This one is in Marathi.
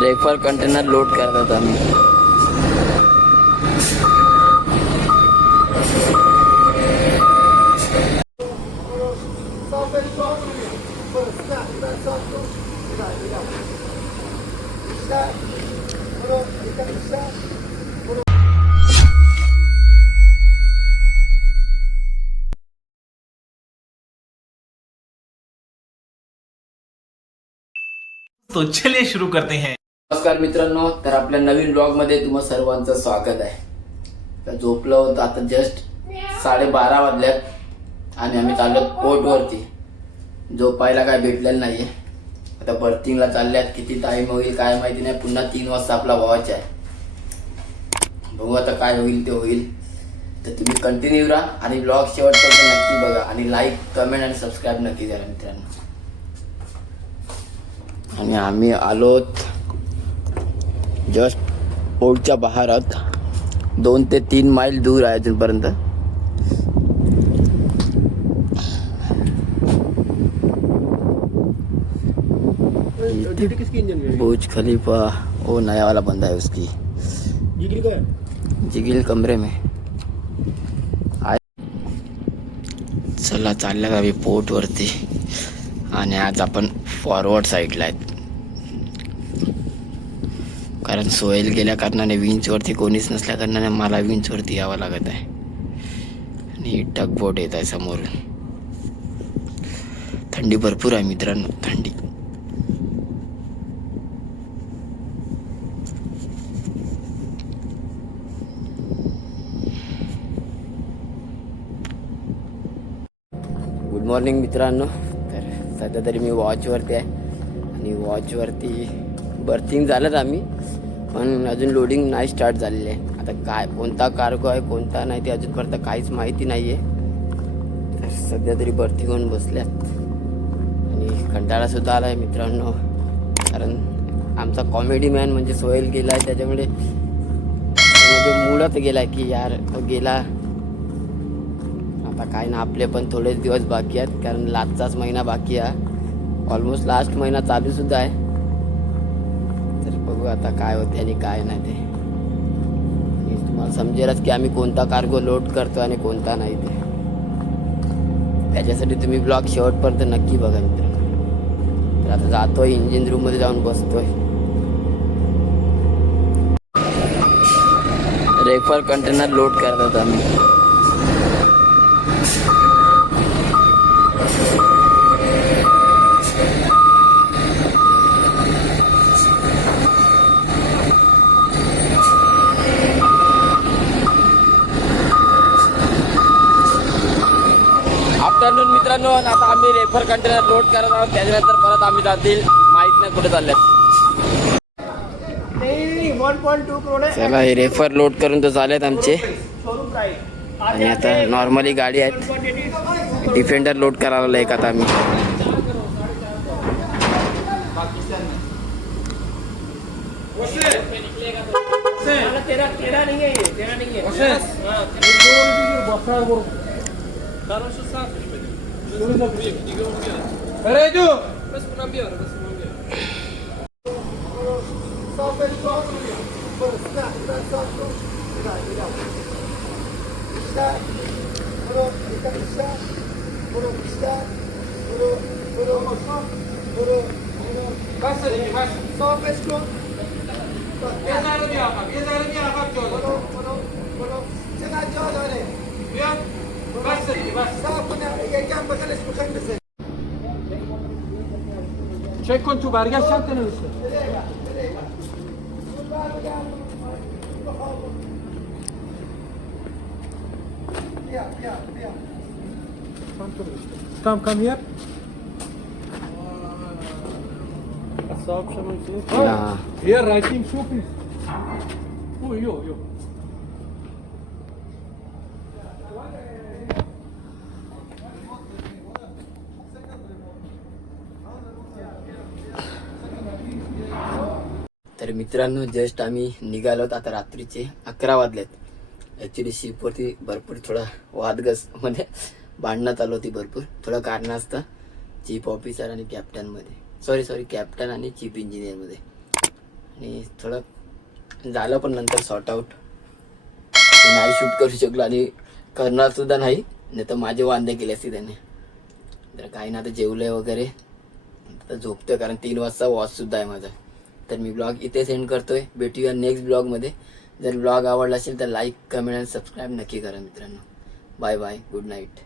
रेफर कंटेनर लोड करतात आम्ही. तो चलिए शुरू करते हैं. नमस्कार मित्रांनो, तर आपल्या नवीन ब्लॉग मध्ये तुम्हा सर्वांचं स्वागत आहे. तर झोपलो होतो आता जस्ट 12:30 वाजल्यात आणि आम्ही चाललो पोर्टवरती. झोपायला काय भेटलेलं नाहीये. आता बर्थिंगला चालल्यात. किती टाइम होईल काय माहिती नाही. पुन्हा 3 वाजता आपला वॉच आहे. बघू आता काय होईल ते होईल. तर तुम्ही कंटिन्यू राहा आणि ब्लॉग शेवटपर्यंत नक्की बघा आणि लाईक कमेंट आणि सबस्क्राईब नक्की करा मित्रांनो. आणि आम्ही आलोत जस्ट पोर्टच्या बाहेर आहोत. 2 ते 3 मैल दूर आहे अजूनपर्यंत. बुर्ज खलीफा वो नया वाला बंदा है उसकी. जिगिल कमरे में चला चालल्यात आम्ही पोर्ट वरती. आणि आज आपण फॉरवर्ड साईडला आहेत कारण सोहेल गेल्या कारणाने विंचवरती कोणीच नसल्या कारणाने मला विंचवरती यावं लागत आहे. आणि टगबोट येत आहे समोर. थंडी भरपूर आहे मित्रांनो, थंडी. गुड मॉर्निंग मित्रांनो. तर सध्या तरी मी वॉचवरती आहे आणि वॉचवरती बर्थिंग झालं आम्ही, पण अजून लोडिंग नाही स्टार्ट झालेली आहे. आता काय कोणता कार्गो आहे कोणता नाही ते अजूनपर्यंत काहीच माहिती नाही आहे. तर सध्या तरी बर्थिंग होऊन बसल्यात आणि कंटाळासुद्धा आला आहे मित्रांनो. कारण आमचा कॉमेडी मॅन म्हणजे सोहेल गेला आहे, त्याच्यामुळे म्हणजे मूडच गेला आहे की यार तो गेला. आता काय ना, आपले पण थोडेच दिवस बाकी आहेत कारण लास्टचाच महिना बाकी आहे. ऑलमोस्ट लास्ट महिना चालू सुद्धा आहे. तर बघू आता काय होते आणि काय नाही ते. तुम्हाला समजेलच की आम्ही कोणता कार्गो लोड करतो आणि कोणता नाही ते. त्याच्यासाठी तुम्ही ब्लॉग शेवटपर्यंत नक्की बघा मित्रांनो. तर आता जातोय इंजिन रूम मध्ये जाऊन बसतोय. रेफर कंटेनर लोड करतात आम्ही. आफ्टरनून मित्रांनो, आता आम्ही रेफर कंटेनर लोड करत आहोत. त्याच्यानंतर परत आम्ही जातील माहित नाही कुठे चालल्यात. चला हे रेफर लोड करून तर झालेत आमचे. आणि आता नॉर्मली गाडी आहेत. डिफेंडर लोड करायला एक आता आम्ही. Çek kontu برگشت شد نوشته. Come here. Yeah. Here writing soup is. Oh, yo. तर मित्रांनो जस्ट आम्ही निघालोत आता रात्रीचे 11 वाजलेत. ॲक्च्युली शिपवरती भरपूर थोडा वादगस म्हणजे भांडणं चालू होती भरपूर. थोडं कारण असतं चीफ ऑफिसर आणि कॅप्टनमध्ये. सॉरी कॅप्टन आणि चीफ इंजिनियरमध्ये. आणि थोडं झालं पण नंतर सॉर्ट आऊट, नाही शूट करू शकलो आणि करणार सुद्धा नाही, तर माझे वांदे केले असते त्याने. तर काही ना, आता जेवलंय वगैरे, आता झोपतोय कारण 3 वाजता वॉच सुद्धा आहे माझा. तर मी ब्लॉग इथे सेंड करतोय. भेटूया नेक्स्ट ब्लॉगमध्ये. जर ब्लॉग आवडला असेल तर लाईक, कमेंट आणि सबस्क्राईब नक्की करा मित्रांनो. Bye bye, good night.